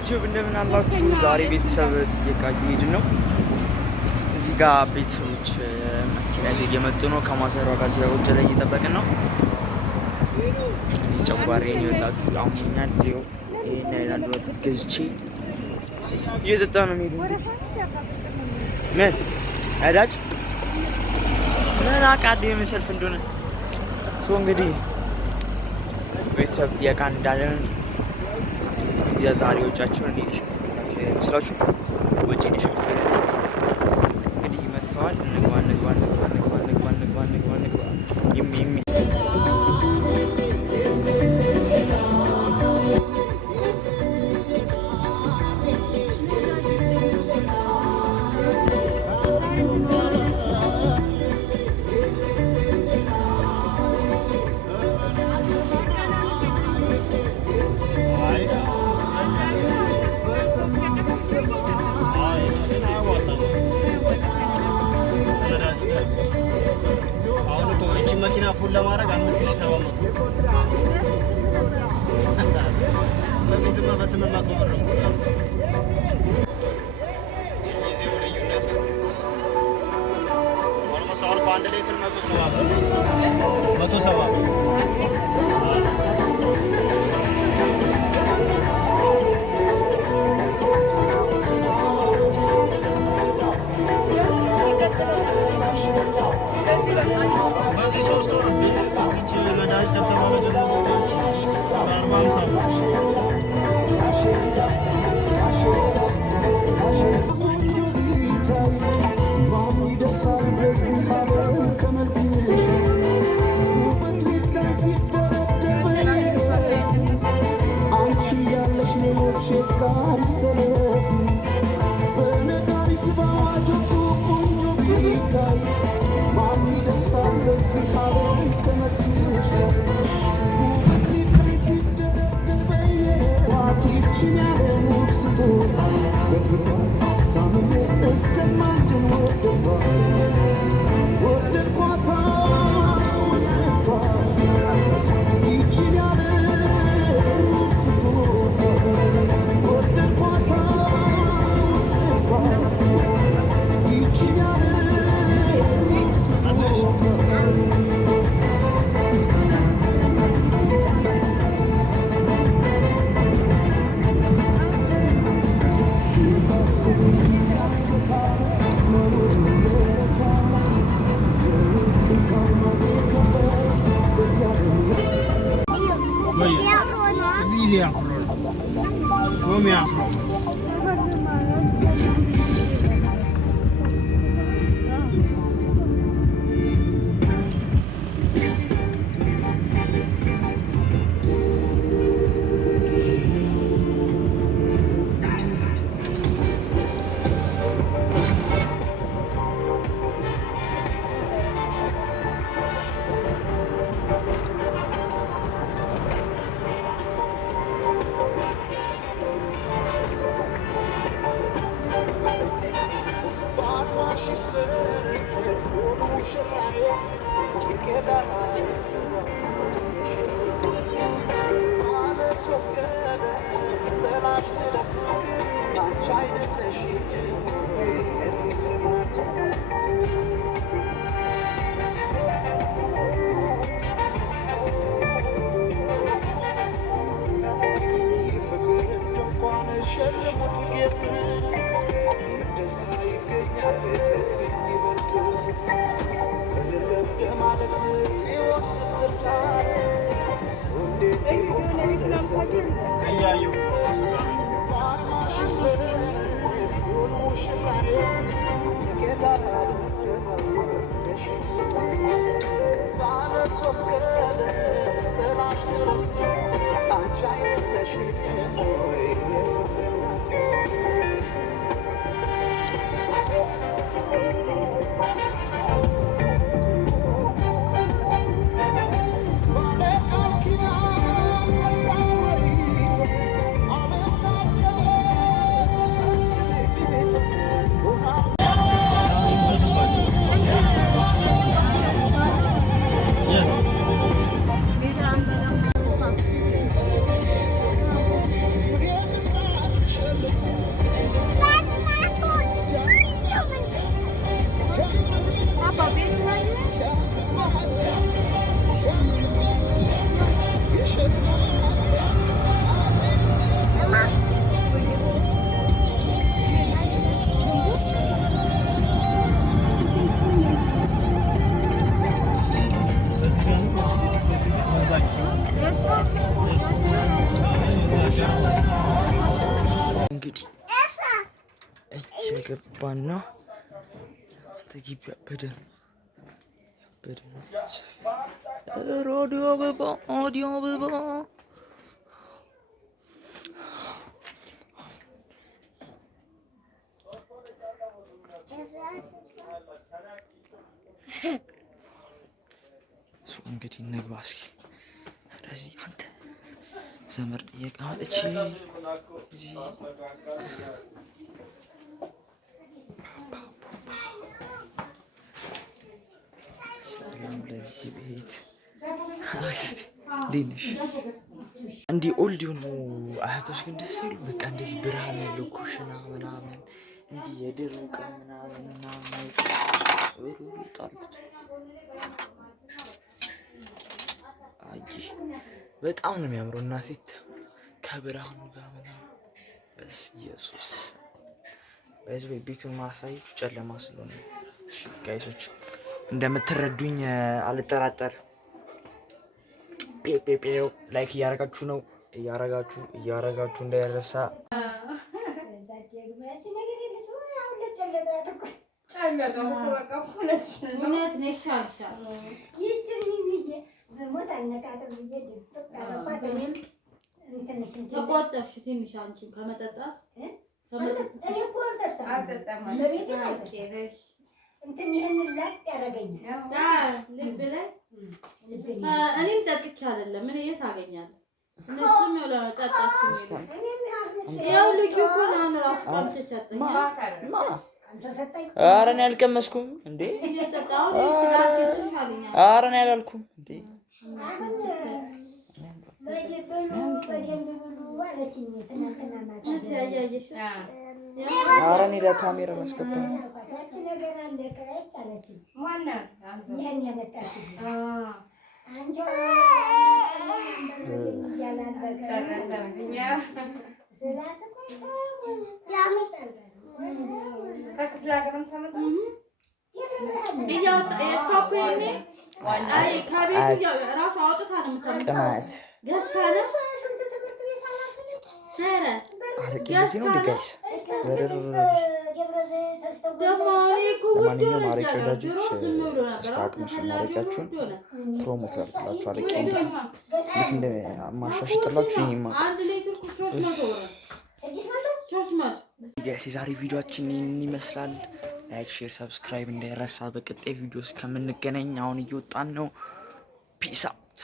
ዩቲዩብ እንደምን አላችሁ? ዛሬ ቤተሰብ እየሄድን ነው። እዚህ ጋር ቤተሰቦች መኪና ይዘው እየመጡ ነው። ከማዘሯ ጋር እዚህ ውጭ ላይ እየጠበቅን ነው። እኔ ጨጓራዬን ይወጣችሁ አሞኛል። ይሄን አይላንድ ወተት ገዝቼ እየጠጣ ነው የሚሄዱ። ምን አዳጅ ምን አቃድ የመሰልፍ እንደሆነ እንግዲህ ቤተሰብ ጥያቄ እንዳለን ዛሬዎቻቸውን እንዴት ይሸፍናቸው ይመስላችሁ? ወጪ ይሸፍናል። እንግዲህ መጥተዋል። እንግባ መኪና ፉል ለማድረግ 5700 በፊትማ በ800 ብር ነው። ጊዜው ልዩነት ኦልሞስት አሁን በአንድ ሌትር 170 በዚህ 3 ወር እዚች ነዳጅ ከተባለ ጀምሮ 40-50 እንግዲህ እየገባን ነው። ተጊቢ ያበደ ነው። ኦዲዮ አበባ እንግዲህ እንግባ እስኪ። ስለዚህ አንተ ዘመድ ጥየቃ መጥቼ እዚህ ሰላም ለዚህ ቤት እንዲህ ኦልድ የሆኑ አያቶች ግን ደስ ይሉ። በቃ እንደዚህ ብርሃን ያለው ኩሽና ምናምን እንዲህ የድሮ ዕቃ ምናምን ጣሉት። አይ በጣም ነው የሚያምረው። እና ሴት ከብርሃኑ ጋር ምናምን በስ ኢየሱስ በዚህ ቤቱን ማሳየት ጨለማ ስለሆነ ጋይሶች እንደምትረዱኝ አልጠራጠርም። ፔፔፔው ላይክ እያረጋችሁ ነው። እያረጋችሁ እንዳይረሳ። ተቆጠብሽ ትንሽ አንቺም ከመጠጣት እኔም ጠጥቼ አይደለም። ምን የት አገኛለሁ? እነሱም ያው ለጠጣችሁ ያው ልጅ እኮ ነው እራሱ ቀምስ ሰጠኝ። ኧረ እኔ አልቀመስኩም እንዴ! ኧረ እኔ አላልኩም እንዴ! ኧረ እኔ ለካሜራ ላስገባ ነው። ለማንኛውም አረቄ ወዳጆች እስከ አቅምሽ ማረቂያችሁን ፕሮሞት ያደርግላችሁ። አረቄ እንዴት እንደማሻሽጥላችሁ የዛሬ ቪዲዮአችን ይህን ይመስላል። ላይክ፣ ሼር፣ ሰብስክራይብ እንዳይረሳ። በቀጣይ ቪዲዮ እስከምንገናኝ አሁን እየወጣን ነው። ፒስ አውት።